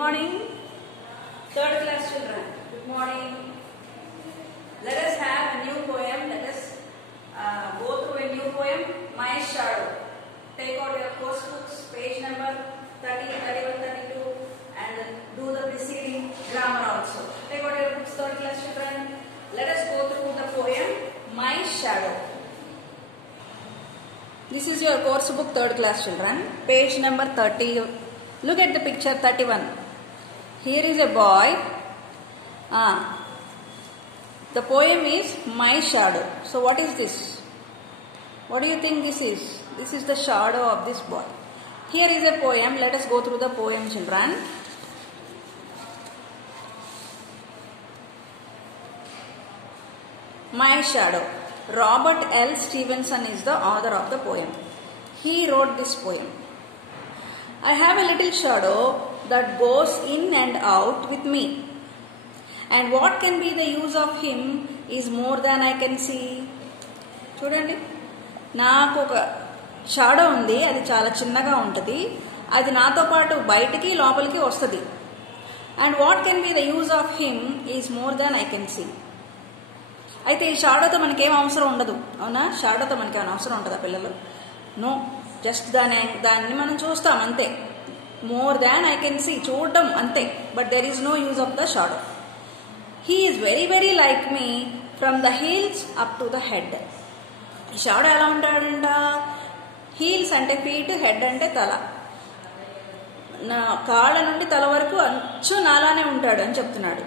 morning, third class children. Good morning. Let us have a new poem. Let us go through a new poem, My Shadow. Take out your course books, page number 30, 31, 32 and do the preceding grammar also. Take out your books, third class children. Let us go through the poem, My Shadow. This is your course book, third class children, page number 30. Look at the picture 31. Here is a boy. The poem is My Shadow. So what is this? What do you think this is? This is the shadow of this boy. Here is a poem. Let us go through the poem, children. My Shadow. Robert L. Stevenson is the author of the poem. He wrote this poem. I have a little shadow that goes in and out with me. And what can be the use of him is more than I can see. చూడండి, నాకు ఒక షాడో ఉంది. అది చాలా చిన్నగా ఉంటుంది. అది నాతో పాటు బయటికి లోపలికి వస్తుంది. And what can be the use of him is more than I can see. అయితే ఈ షాడోతో మనకేం అవసరం ఉండదు, అవునా? షాడోతో మనకి ఏమైనా అవసరం ఉంటుందా పిల్లలు? నో, జస్ట్ దాన్ని మనం చూస్తాం అంతే. More than I can see, చూడడం అంతే. But there is no use of the shadow. He is very very like me from the heels up to the head. ఈ షాడో ఎలా ఉంటాడంట? హీల్స్ అంటే ఫీట్, హెడ్ అంటే తల. నా కాళ్ళ నుండి తల వరకు అచ్చు నాలానే ఉంటాడు అని చెప్తున్నాడు.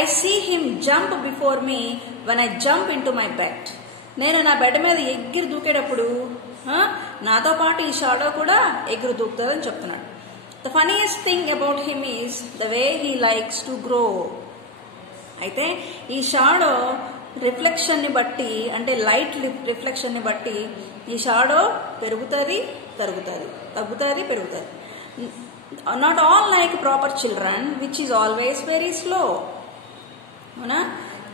I see him jump before me when I jump into my bed. నేను నా బెడ్ మీద ఎగిరి దూకేటప్పుడు నాతో పాటు ఈ షాడో కూడా ఎగిరి దూకుతుందని చెప్తున్నాడు. The funniest thing about him is the way he likes to grow. అయితే ఈ షాడో రిఫ్లెక్షన్ని బట్టి, అంటే లైట్ రిఫ్లెక్షన్ని బట్టి ఈ షాడో పెరుగుతుంది, తరుగుతుంది, తగ్గుతుంది, పెరుగుతుంది. Not all like proper children which is always very slow. అవునా?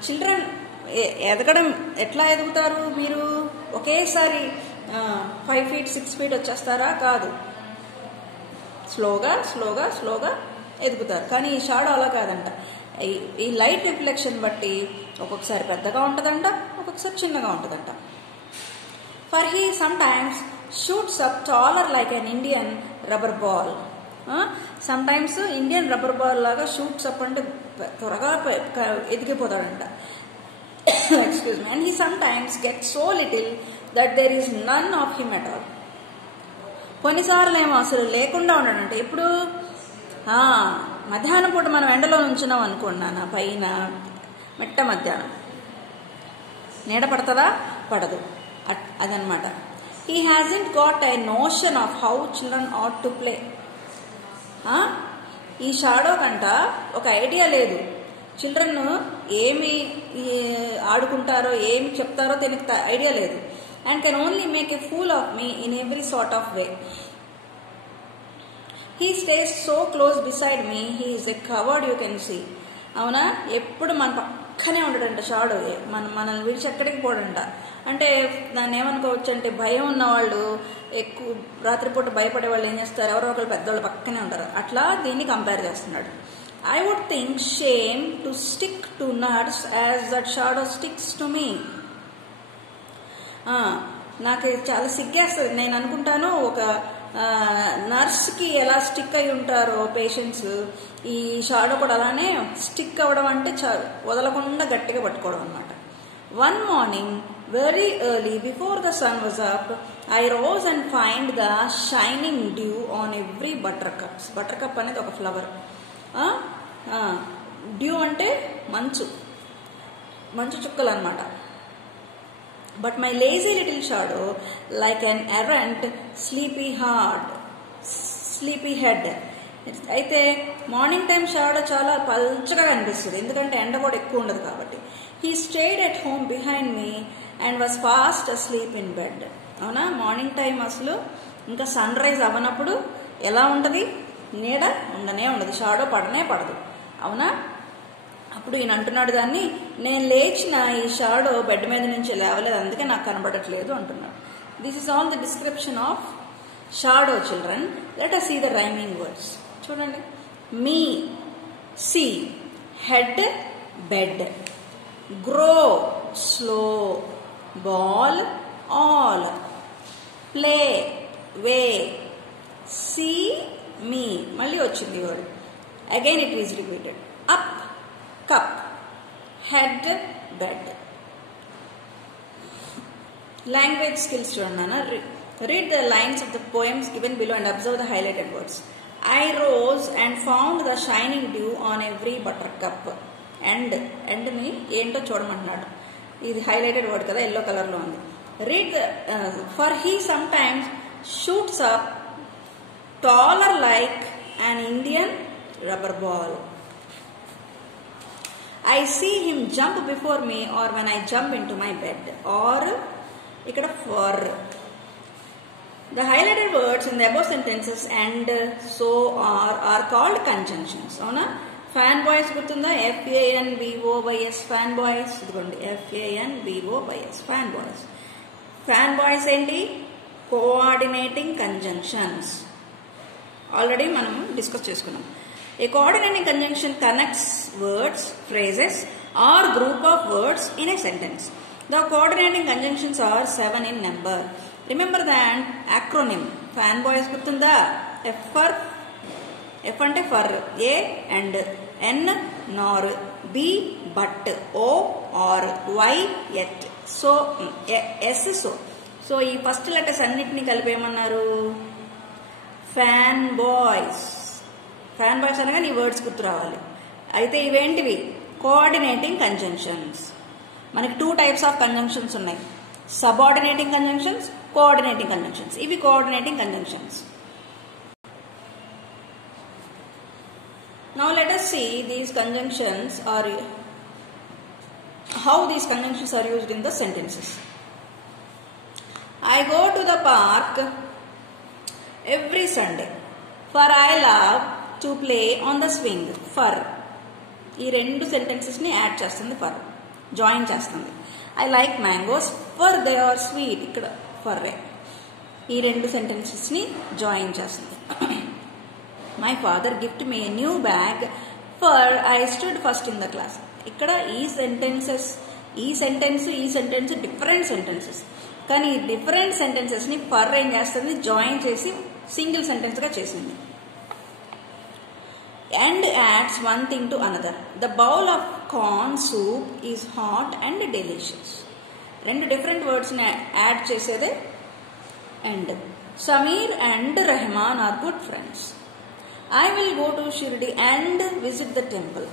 చిల్డ్రన్ ఎదగడం ఎట్లా ఎదుగుతారు? మీరు ఒకేసారి 5 feet 6 feet వచ్చేస్తారా? కాదు, స్లోగా స్లోగా స్లోగా ఎదుగుతారు. కానీ ఈ షాడో అలా కాదంట. ఈ లైట్ రిఫ్లెక్షన్ బట్టి ఒక్కొక్కసారి పెద్దగా ఉంటుందంట, ఒక్కొక్కసారి చిన్నగా ఉంటుందంట. For he sometimes shoots up taller like an Indian rubber ball. Sometimes Indian rubber ball లాగా షూట్స్ అప్ అంటే త్వరగా ఎదిగిపోతాడంట. Excuse me. And he sometimes get so little that there is none of him at all. కొన్నిసార్లు ఏమో అసలు లేకుండా ఉన్నాడంటే. ఇప్పుడు మధ్యాహ్నం పూట మనం ఎండలో నుంచున్నాం అనుకున్నాను, పైన మెట్ట మధ్యాహ్నం నీడ పడుతుందా? పడదు. అదనమాట. He hasn't got a notion of how children ought to play. ఈ షాడో కంట ఒక ఐడియా లేదు. చిల్డ్రన్ ఏమి ఆడుకుంటారో, ఏమి చెప్తారో తెలియక ఐడియా లేదు. And can only make a fool of me in every sort of way. He stays so close beside me, he is a coward you can see. అవునా? ఎప్పుడు మన పక్కనే ఉండడంట షాడో. మనల్ని విడిచి ఎక్కడికి పోడంట. అంటే దాన్ని ఏమనుకోవచ్చు అంటే, భయం ఉన్నవాళ్ళు, ఎక్కువ రాత్రిపూట భయపడే వాళ్ళు ఏం చేస్తారు? ఎవరో ఒకరు పెద్దవాళ్ళు పక్కనే ఉంటారు. అట్లా దీన్ని కంపేర్ చేస్తున్నాడు. I would think shame to stick to nurse as that shadow sticks to me. నాకు చాలా సిగ్గేస్తుంది. నేను అనుకుంటాను, ఒక నర్స్కి ఎలా స్టిక్ అయి ఉంటారో పేషెంట్స్, ఈ షాడో కూడా అలానే స్టిక్ అవ్వడం అంటే వదలకుండా గట్టిగా పట్టుకోవడం అనమాట. One morning very early before the sun was up I rose and find the shining dew on every buttercups. Buttercup అనేది ఒక ఫ్లవర్. డ్యూ అంటే మంచు, మంచు చుక్కలు అనమాట. But my lazy little shadow like an errant sleepyhead. అయితే morning time shadow చాలా పల్చగా కనిపిస్తుంది, ఎందుకంటే ఎండ కూడా ఎక్కువ ఉండదు కాబట్టి. He stayed at home behind me and was fast asleep in bed. అవునా? మార్నింగ్ టైం అసలు ఇంకా సన్ రైజ్ అవ్వనప్పుడు ఎలా ఉంటుంది? నీడ ఉండనే ఉండదు, షాడో పడనే పడదు. అవునా? అప్పుడు ఈయన అంటున్నాడు దాన్ని, నేను లేచిన ఈ షాడో బెడ్ మీద నుంచి లేవలేదు, అందుకే నాకు కనబడట్లేదు అంటున్నాడు. This is all the description of shadow children. Let us see the rhyming words. చూడండి, me, see, head, bed, grow, slow, ball, all, play, way, see, me. మళ్ళీ వచ్చింది word. Again it is repeated. Up, cup, head, bed. Language skills చూడండి. Read the lines of the poems given below and observe the highlighted words. I rose and found the shining dew on every buttercup. End ని ఏంటో చూడమంటున్నాడు. ఇది highlighted word కదా, ఎల్లో కలర్లో ఉంది. Read the for he sometimes shoots up taller like an Indian rubber ball. I see him jump before me or when I jump into my bed. Or ఇక్కడ for. The highlighted words in the above sentences and so are called conjunctions. అవునా? Fan boys గుర్తుందా? FANBOYS fan boys. ఇదిగోండి FANBOYS fan boys. Fan boys ఏంటి? Coordinating conjunctions. Already మనం discuss చేసుకున్నాం. A coordinating conjunction connects words, phrases or group of words in a sentence. The coordinating conjunctions are 7 in number. Remember that acronym. Fan boys గుర్తుందా? F అంటే for, A and N nor, B but, O or, Y yet, so S so. So ఈ first letters అన్నిటినీ కలిపేయమన్నారు fan boys. Fan boys అనగా నీ వర్డ్స్ గుర్తు రావాలి. అయితే ఇవేంటివి? Coordinating conjunctions. మనకి 2 types ఆఫ్ కంజంక్షన్స్ ఉన్నాయి. Subordinating conjunctions, coordinating conjunctions. ఇవి coordinating conjunctions. Now let us see these conjunctions are how these conjunctions are used in the sentences. I go to the park every Sunday for I love to play on the swing. For ఈ 2 sentences ని యాడ్ చేస్తుంది, for join చేస్తుంది. I like mangoes for they are sweet. ఇక్కడ for ఈ 2 sentences ని జాయిన్ చేస్తుంది. My father gifted me a new bag for I stood first in the class. ఇక్కడ ఈ సెంటెన్స్ డిఫరెంట్ సెంటెన్సెస్. కానీ ఈ డిఫరెంట్ సెంటెన్సెస్ ని ఫర్ ఏం చేస్తుంది? జాయిన్ చేసి సింగిల్ సెంటెన్స్ గా చేసింది. And adds one thing to another. The bowl of corn soup is hot and delicious. 2 different words ని యాడ్ చేసేదే and. Samir and Rahman are good friends. I will go to Shirdi and visit the temple.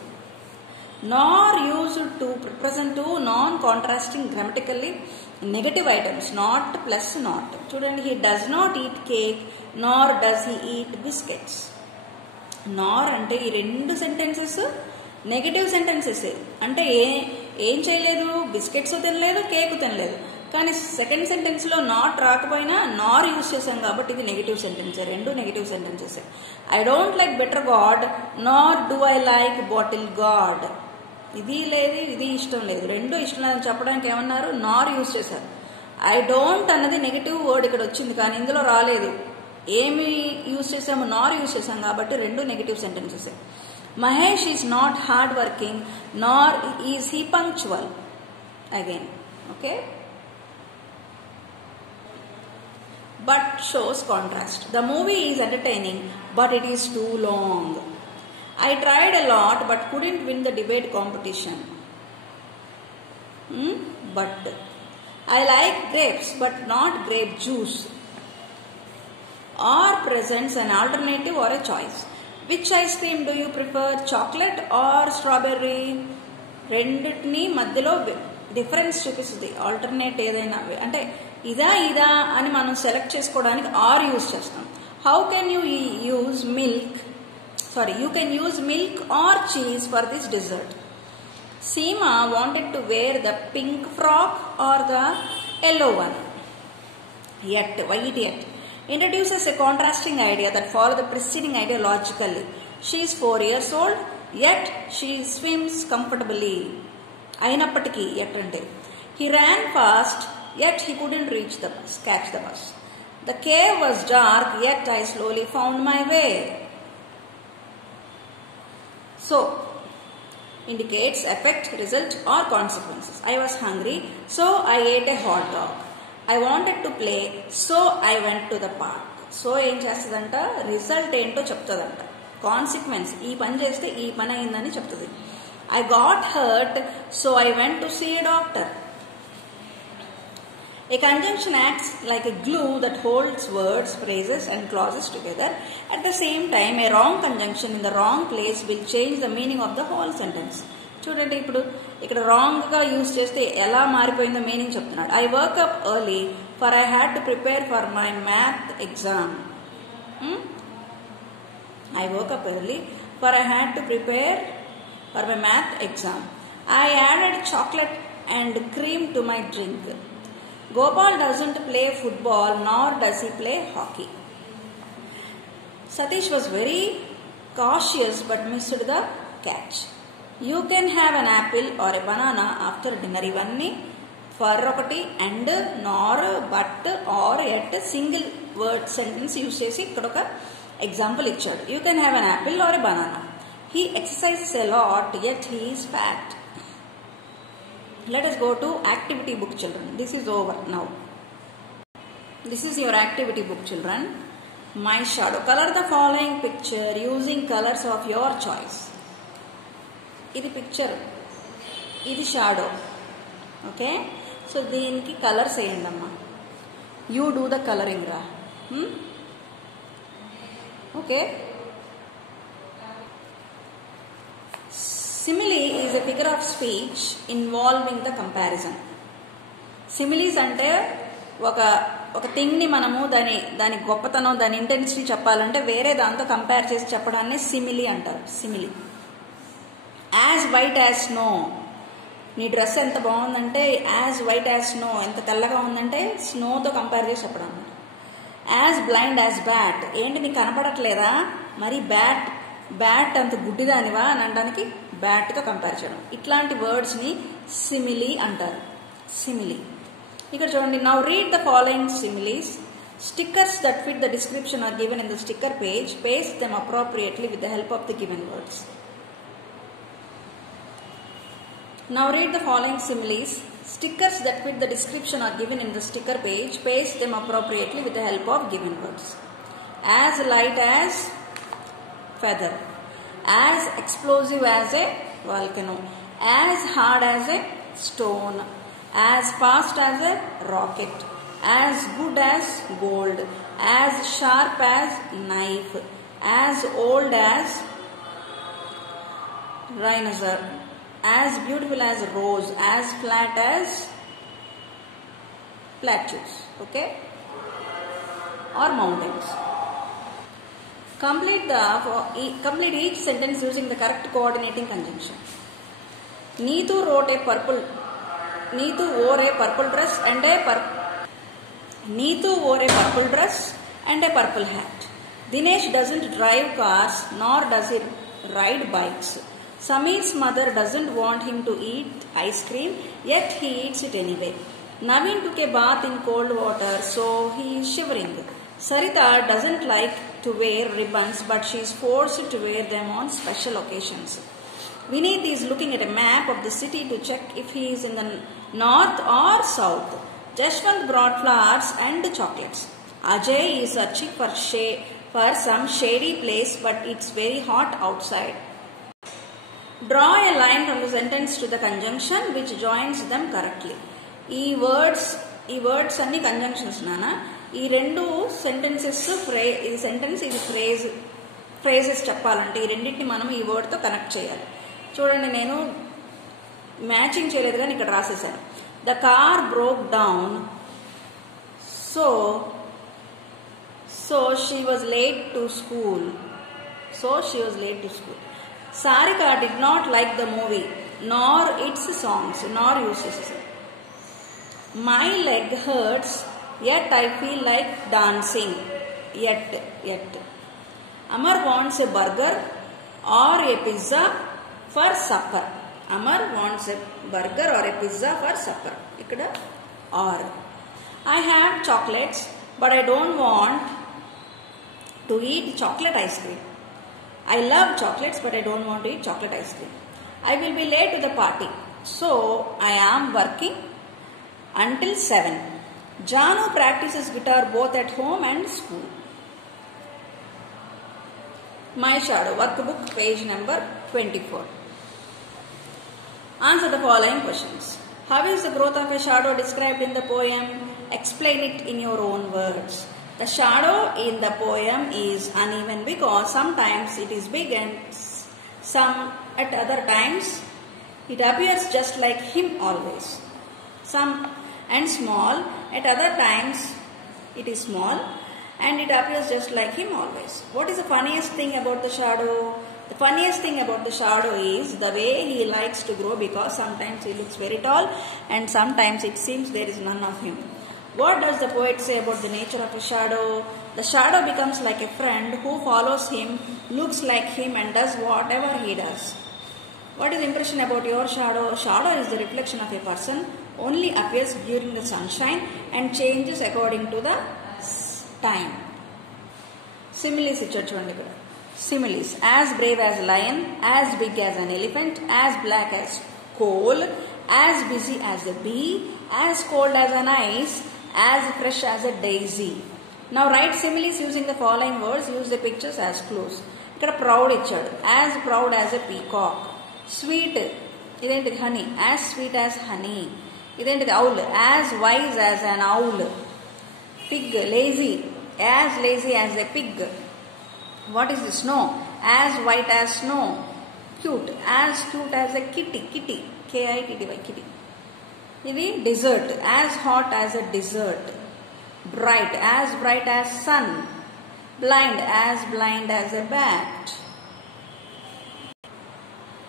Nor used to represent 2 non-contrasting grammatically negative items. Not plus not. Children, he does not eat cake nor does he eat biscuits. నార్ అంటే ఈ 2 sentences negative sentences. అంటే ఏం చేయలేదు? బిస్కెట్స్ తినలేదు, కేక్ తినలేదు. కానీ second sentence లో నాట్ రాకపోయినా నార్ యూజ్ చేశాం కాబట్టి ఇది negative sentence. 2 negative sentences. I don't like bitter gourd nor do I like bottle gourd. ఇది లేదు, ఇది ఇష్టం లేదు. 2 ఇష్టం లేదని చెప్పడానికి ఏమన్నారు? నార్ యూజ్ చేశారు. ఐ డోంట్ అన్నది నెగటివ్ వర్డ్ ఇక్కడ వచ్చింది, కానీ ఇందులో రాలేదు. ఏమి యూజ్ చేసాము? నార్ యూజ్ చేసాం కాబట్టి 2 negative sentences. Mahesh is not hard working Nar is he punctual. Again okay. But shows contrast. The movie is entertaining but it is two long. I tried a lot but couldn't win the debate competition. But I like grapes but not grape juice. Or presents an alternative or a choice. Which ice cream do you prefer? Chocolate or strawberry? రెండిటిని మధ్యలో డిఫరెన్స్ చూపిస్తుంది. ఆల్టర్నేట్ ఏదైనా అంటే ఇదా అని మనం సెలెక్ట్ చేసుకోవడానికి are use చేస్తాం. How can you use milk? You can use milk or cheese for this dessert. Seema wanted to wear the pink frock or the yellow one. Yet, why it yet? Introduces a contrasting idea that follows the preceding idea logically. She is 4 years old, yet she swims comfortably. Ayinappatiki, yet ante. He ran fast, yet he couldn't catch the bus. The cave was dark, yet I slowly found my way. So indicates effect, result or consequences. I was hungry, so I ate a hot dog. I wanted to play, so I went to the park. So ఏం చేస్తుందంట, రిజల్ట్ ఏంటో చెప్తుందంట, కాన్సిక్వెన్స్ ఈ పని చేస్తే ఈ పని అయిందని చెప్తుంది. I got hurt, so I went to see a doctor. A conjunction acts like a glue that holds words, phrases and clauses together. At the same time, a wrong conjunction in the wrong place will change the meaning of the whole sentence. చూడండి, ఇప్పుడు ఇక్కడ రాంగ్గా యూజ్ చేస్తే ఎలా మారిపోయిందో మీనింగ్ చెప్తున్నాడు. I woke up early for I had to prepare for my math exam. I woke up early for I had to prepare for my math exam. I added chocolate and cream to my drink. Gopal doesn't play football nor does he play hockey. Satish was very cautious but missed the catch. You can have an apple or a banana after dinner. ఇవన్నీ for ఒకటి and nor but or yet single word sentence use చేసి ఇక్కడ ఒక example ఇచ్చాడు. You can have an apple or a banana. He exercises a lot yet he is fat. Let us go to activity book, children. This is over now. This is your activity book, children. My shadow. Color the following picture using colors of your choice. ఇది పిక్చర్, ఇది shadow. Okay, so దీనికి కలర్స్ వేయండి అమ్మా. You do the colouring రా. Okay. Simile is a figure of speech involving the comparison. Similes అంటే ఒక థింగ్ని మనము దాని గొప్పతనం, దాని ఇంటెన్సిటీ చెప్పాలంటే వేరే దాంతో కంపేర్ చేసి చెప్పడాన్ని సిమిలీ అంటారు. Simile. As white as snow. నీ డ్రెస్ ఎంత బాగుందంటే యాజ్ వైట్ యాజ్ స్నో, ఎంత తెల్లగా ఉందంటే స్నోతో కంపేర్ చేసి చెప్పడం. As blind as bat. ఏంటి నీకు కనపడట్లేదా, మరి బ్యాట్ అంత గుడ్డిదానివా అని అనడానికి బ్యాట్తో కంపేర్ చేయడం. ఇట్లాంటి వర్డ్స్ని సిమిలీ అంటారు. సిమిలీ. ఇక్కడ చూడండి. Now read the following similes. Stickers that fit the description are given in the sticker page. Paste them appropriately with the help of the given words. Now read the following similes. Stickers that fit the description are given in the sticker page. Paste them appropriately with the help of given words. As light as feather. As explosive as a volcano. As hard as a stone. As fast as a rocket. As good as gold. As sharp as knife. As old as rhinoceros. As beautiful as rose. As flat as plateaus. Okay, or mountains. Complete each sentence using the correct coordinating conjunction. Neetu wore a purple dress and a purple hat. Dinesh doesn't drive cars nor does he ride bikes. Sameer's mother doesn't want him to eat ice cream, yet he eats it anyway. Naveen took a bath in cold water, so he is shivering. Sarita doesn't like to wear ribbons, but she is forced to wear them on special occasions. Vineet is looking at a map of the city to check if he is in the north or south. Jashwant brought flowers and chocolates. Ajay is searching for some shady place, but it's very hot outside. Draw a line from the sentence to the conjunction which joins them correctly. ఈ వర్డ్స్ అన్ని కంజంక్షన్స్ నానా. ఈ రెండు సెంటెన్సెస్ ఇది సెంటెన్స్, ఇది ఫ్రేజెస్ చెప్పాలంటే ఈ రెండింటిని మనం ఈ వర్డ్తో కనెక్ట్ చేయాలి. చూడండి, నేను మ్యాచింగ్ చేయలేదు కానీ ఇక్కడ రాసేసాను. The car broke down, so she was late to school. Sarika did not like the movie, nor its songs, nor uses. My leg hurts, yet I feel like dancing. Yet. Amar wants a burger or a pizza for supper. Amar wants a burger or a pizza for supper. Ikkada or. I have chocolates, but I don't want to eat chocolate ice cream. I love chocolates, but I don't want to eat chocolate ice cream. I will be late to the party, so I am working until 7. Janu practices guitar both at home and school. My shadow, workbook, page number 24. Answer the following questions. How is the growth of a shadow described in the poem? Explain it in your own words. The shadow in the poem is uneven because sometimes it is big and some at other times it appears just like him always. Some and small, at other times it is small and it appears just like him always. What is the funniest thing about the shadow? The funniest thing about the shadow is the way he likes to grow, because sometimes he looks very tall and sometimes it seems there is none of him. What does the poet say about the nature of a shadow? The shadow becomes like a friend who follows him, looks like him and does whatever he does. What is the impression about your shadow? Shadow is the reflection of a person, only appears during the sunshine and changes according to the time. Similes ichcharu chudandi ikkada. Similes: as brave as a lion, as big as an elephant, as black as coal, as busy as a bee, as cold as an ice, as fresh as a daisy. Now write similes using the following words. Use the pictures as clues. Ikkada proud ichchadu. As proud as a peacock. Sweet, identidi honey. As sweet as honey. Identidi owl. As wise as an owl. Pig, lazy. As lazy as a pig. What is the snow? As white as snow. Cute as a kitty. Kitty. Kitty. Ivi desert. As hot as a desert. Bright as sun. Blind as a bat.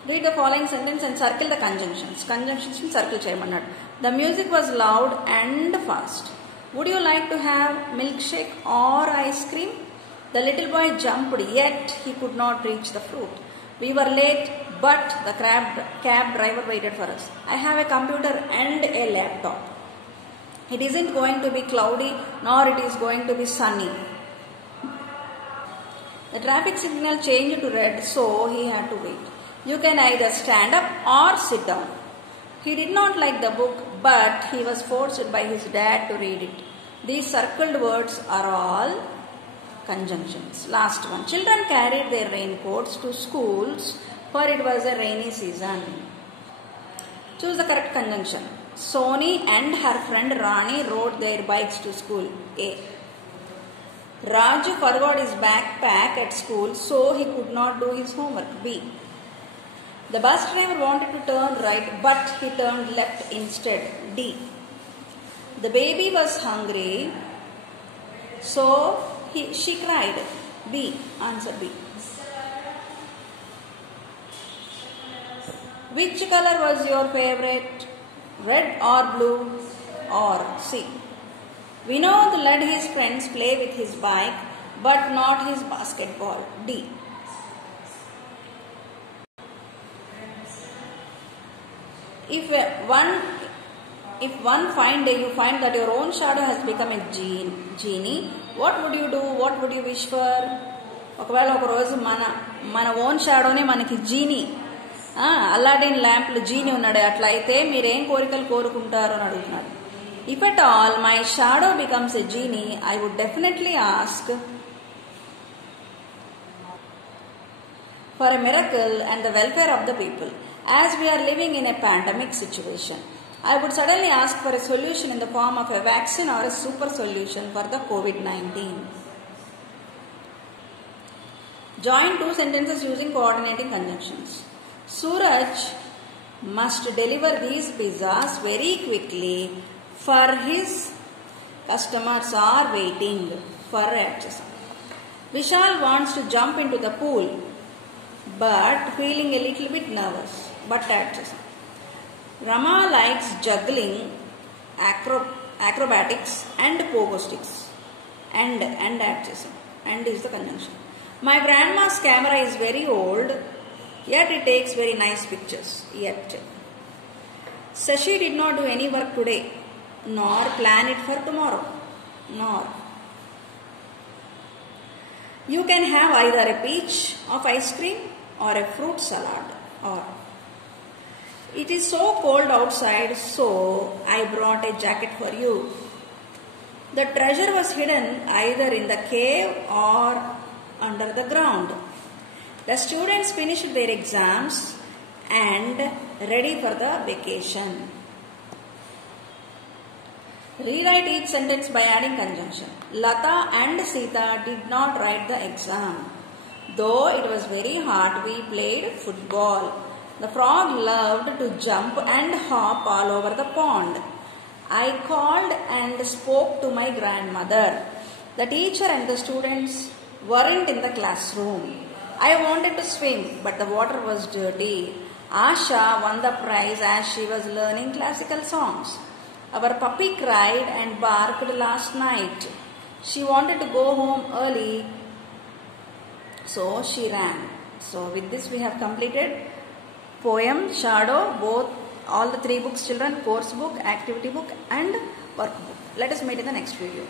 Read the following sentence and circle the conjunctions. Conjunctions in circle cheyamannadu. The music was loud and fast. Would you like to have milkshake or ice cream? The little boy jumped, yet he could not reach the fruit. We were late, but the cab driver waited for us. I have a computer and a laptop. It isn't going to be cloudy, nor it is going to be sunny. The traffic signal changed to red, so he had to wait. You can either stand up or sit down. He did not like the book, but he was forced by his dad to read it. These circled words are all conjunctions. Last one. Children carried their raincoats to schools, for it was a rainy season. Choose the correct conjunction. Soni and her friend Rani rode their bikes to school. A. Raju forgot his backpack at school, so he could not do his homework. B. The bus driver wanted to turn right, but he turned left instead. D. The baby was hungry, so she cried. B. Answer B. Which color was your favorite? Red or blue? Or C. Vinod let his friends play with his bike, but not his basketball. D. If one fine day you find that your own shadow has become a genie, what would you do? What would you wish for? ఒకవేళ ఒక రోజు మన ఓన్ షాడోనే మనకి genie, Aladdin ల్యాంప్లు జీనీ ఉన్నాడు, అట్లా అయితే మీరేం కోరికలు కోరుకుంటారు అని అడుగుతున్నాడు. If at all my shadow becomes a genie, I would definitely ask for a miracle and the welfare of the people. As we are living in a pandemic situation, I would suddenly ask for a solution in the form of a vaccine or a super solution for the COVID-19. Join two sentences using coordinating conjunctions. Suraj must deliver these pizzas very quickly, for his customers are waiting for access. Vishal wants to jump into the pool, but feeling a little bit nervous. But access. Rama likes juggling, acrobatics and pogo sticks. And accessing. And is the conjunction. My grandma's camera is very old, yet it takes very nice pictures. Yet. Sashi did not do any work today, nor plan it for tomorrow. Nor. You can have either a peach of ice cream or a fruit salad. Or it is so cold outside, so I brought a jacket for you. The treasure was hidden either in the cave or under the ground. The students finished their exams and ready for the vacation. Rewrite each sentence by adding conjunction. Lata and Sita did not write the exam. Though it was very hot, we played football. The frog loved to jump and hop all over the pond. I called and spoke to my grandmother. The teacher and the students weren't in the classroom. I wanted to swim, but the water was dirty. Asha won the prize as she was learning classical songs. Our puppy cried and barked last night. She wanted to go home early, so she ran. So with this we have completed poem, shadow, both all the three books children, course book, activity book and workbook. Let us meet in the next video.